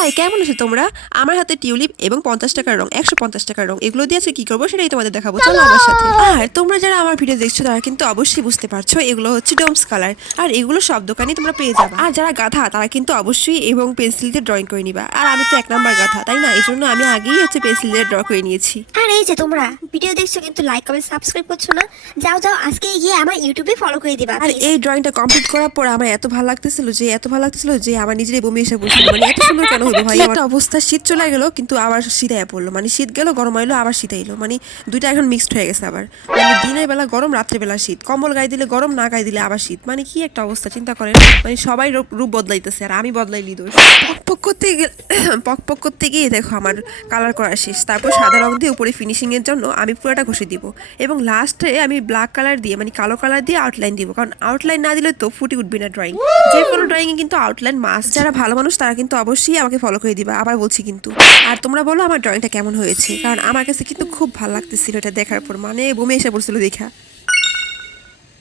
High, কেমন আছো তোমরা? আমার হাতে টিউলিপ এবং 50 টাকার রং, 150 টাকার রং, এগুলো দিয়ে আজকে কি করবো সেটাই তোমাদের দেখাবো। চলো আমার সাথে। আর তোমরা যারা আমার ভিডিও দেখছো তারা কিন্তু অবশ্যই বুঝতে পারছো এগুলো হচ্ছে ডোমস কালার, আর এগুলো সব দোকানেই তোমরা পেয়ে যাবে। আর যারা গাধা তারা কিন্তু অবশ্যই এবং পেন্সিল দিয়ে ড্রয়িং করে নিবা। আর আমি তো 1 নাম্বার গাধা, তাই না? এই জন্য আমি আগেই হচ্ছে পেন্সিল দিয়ে ড্র করে নিয়েছি। আর এই যে তোমরা ভিডিও দেখছো কিন্তু লাইক কমেন্ট সাবস্ক্রাইব করছো না, যাও যাও আজকে গিয়ে আমার ইউটিউবে ফলো করে দিবা। আর এই ড্রয়িংটা কমপ্লিট করার পর আমার এত ভালো লাগতেছিল যে আমার নিজেরই বমি এসে পড়ছিল। মানে এত সুন্দর কেন হলো ভাই? একটা অবস্থা, শীত চলে গেল কিন্তু আবার শীত আয়া পড়লো। মানে শীত গেল, গরম আইলো, আবার শীত আইলো। মানে দুইটা এখন মিক্সড হয়ে গেছে আবার। মানে দিনের বেলা গরম, রাত্রে বেলা শীত। কম্বল গায়ে দিলে গরম, না গায়ে দিলে আবার শীত। মানে কি একটা অবস্থা চিন্তা করেন। মানে সবাই রূপ বদলাইতেছে আর আমি বদলাইলি দোষ। পক করতে গিয়ে দেখো আমার কালার করা শেষ। তারপর সাদা রং দিয়ে উপরে ফিনিশিং এর জন্য আমি পুরোটা ঘষে দিব এবং লাস্টে আমি ব্ল্যাক কালার দিয়ে মানে কালো কালার দিয়ে আউটলাইন দিব, কারণ আউটলাইন না দিলে তো ফুটে উঠবে না ড্রয়িং। যে কোনো ড্রয়িং এ কিন্তু আউটলাইন মাস্ট। যারা ভালো মানুষ তারা কিন্তু অবশ্যই আমাকে ফলো করে দিবা, আবার বলছি কিন্তু। আর তোমরা বলো আমার ড্রয়িংটা কেমন হয়েছে, কারণ আমার কাছে কিন্তু খুব ভালো লাগতেছিল এটা দেখার পর। মানে বমি এসে পড়ছিল দেখা।